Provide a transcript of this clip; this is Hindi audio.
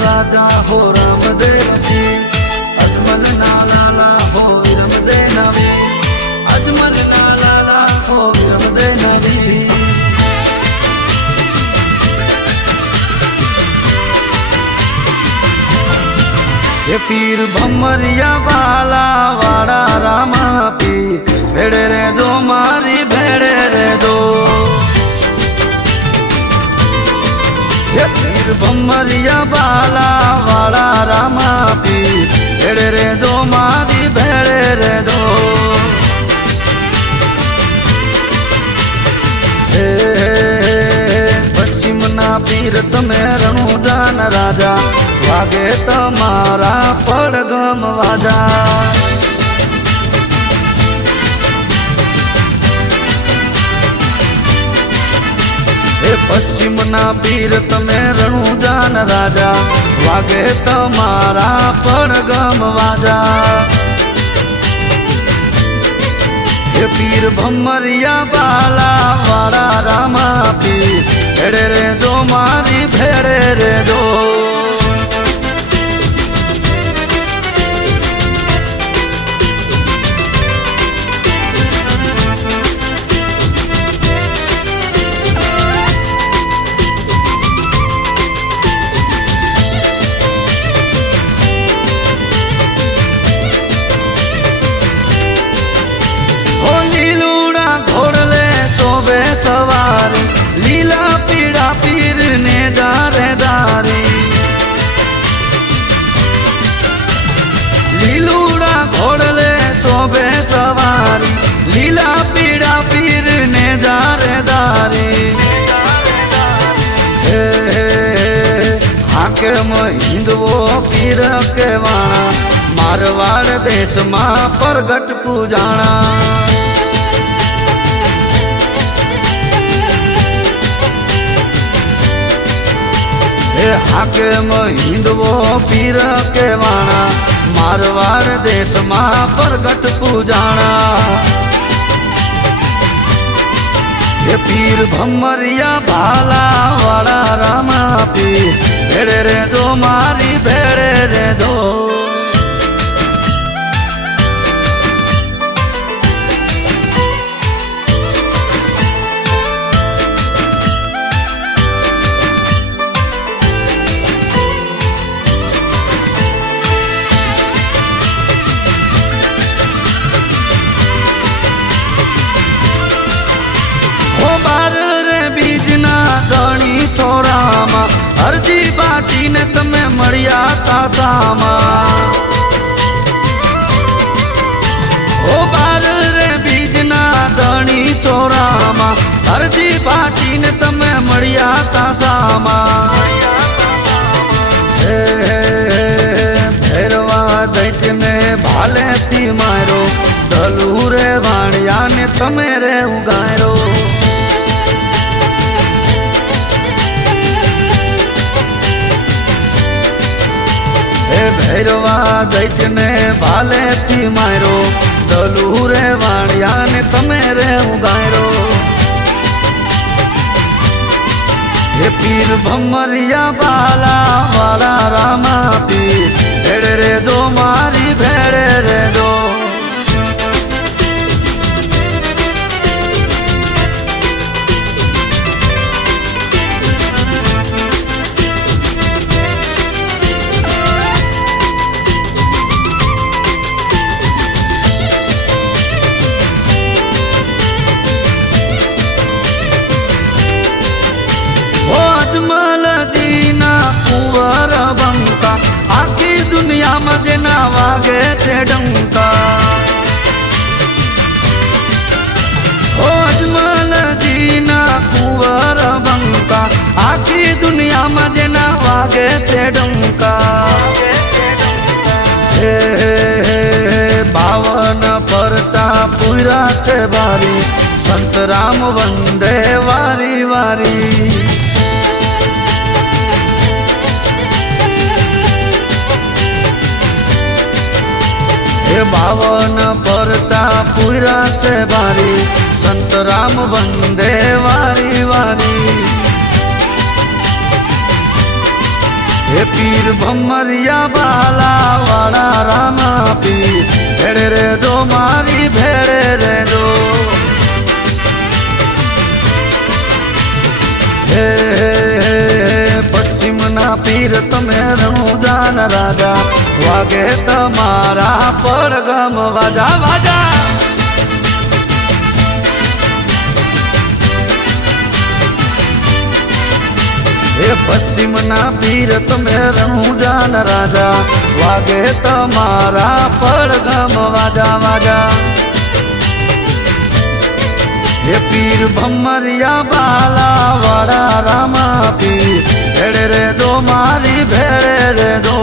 राजा हो रामदेव जी, अजमल ना लाला हो रमदे नवी, अजमल ना लाला हो रमदे नवी। ये पीर भमरिया बाला वाड़ा रामा पीर, भेड़े रे जो मारी भेड़े रे जो। ये पीर भमरिया बाला वाड़ा रामा पीर, भेड़े रे जो मारी भेड़े रे जो। पश्चिम ना पीर तमे रणुजान राजा, वागे तमारा पड़गम वाजा। हे पश्चिम ना पीर तमे रणुजान राजा, वागे तमारा पड़गम वाजा। हे पीर भमरिया बाला वाड़ा रामा पीर, भेड़े रे जो मारी भेड़े रे जो। सवारी लीला पीड़ा पीर ने दारे दारी, लीलूड़ा घोड़ले सोबे सवारी, लीला पीड़ा पीर ने दारे दारी। हाके हिंदवो पीर के वाणा, मारवाड़ देश मां प्रगट पूजाणा। हाकिम हिंदवो पीर के वाणा, मारवाड़ देश मां प्रगट पूजाणा। ये पीर भमरिया भाला वाड़ा रामा पीर, भेड़े रे जो मारी भेड़े रे जो। बीजना धणी छोरामा, हरजी बाटी ने तमे मड़िया तासामा। ओ बार रे बीजना धणी छोरामा, हरजी बाटी ने तमे मड़िया तासामा। भैरवा दैत ने भाले थी मारो, ढलू रे वाणिया ने तमे रे उगारो। भैरवा दैत ने भाले थी मारो, दलू रे वाणिया ने तमे रे उगारो। हे पीर भमरिया बाला वाड़ा रामा पीर, भेड़े रे जो मारी भेड़े रे जो। अजमल जीना कुंवर बंका, आखी दुनिया में जना वागे छे डंका। ओ अजमल जीना कुंवर बंका, आखी दुनिया में जना वागे छे डंका। बावन परचा पूरा छे बारी, संत राम वंदे वारी वारी। बावन परचा पूरा से बारी, संत राम वंदे वारी वारी। हे पीर भमरिया बाला वाला रामा पीर भेड़े रे दो मारी भेड़े रे दो। हे पश्चिम ना पीर तमे रણુજાન राजा वागे तमारा પડઘમ वाजा वाजा। हे पश्चिम ना पीर तमे रણુજાન राजा वागे तमारा પડઘમ वाजा वाजा। हे पीर भमरिया बाला वाड़ा रामा पीर भेड़े रे दो मारी भेड़े रे दो।